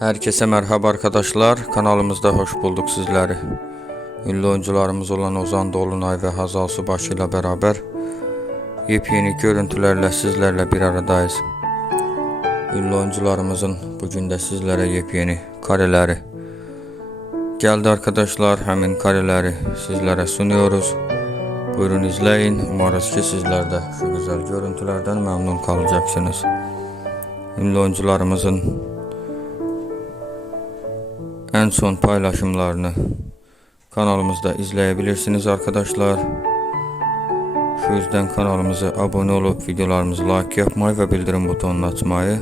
Herkese merhaba arkadaşlar. Kanalımızda hoş bulduk sizleri. Ünlü oyuncularımız olan Ozan Dolunay ve Hazal Subaşı ile beraber yepyeni görüntülerle sizlerle bir aradayız. Ünlü oyuncularımızın bugün de sizlere yepyeni kareleri geldi arkadaşlar. Hemen kareleri sizlere sunuyoruz. Buyurun izleyin. Umarız ki sizler de şu güzel görüntülerden memnun kalacaksınız. Ünlü oyuncularımızın en son paylaşımlarını kanalımızda izleyebilirsiniz arkadaşlar. Şu yüzden kanalımıza abone olup videolarımızı like yapmayı ve bildirim butonunu açmayı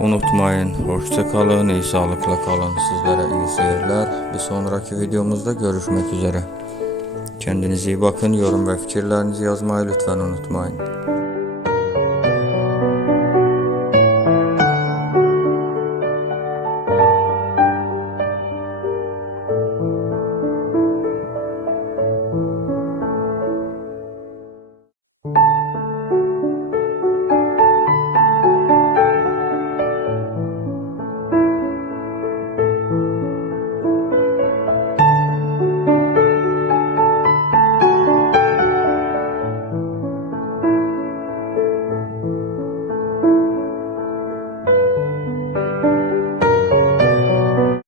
unutmayın. Hoşça kalın, iyi sağlıkla kalın. Sizlere iyi seyirler. Bir sonraki videomuzda görüşmek üzere. Kendinize iyi bakın. Yorum ve fikirlerinizi yazmayı lütfen unutmayın.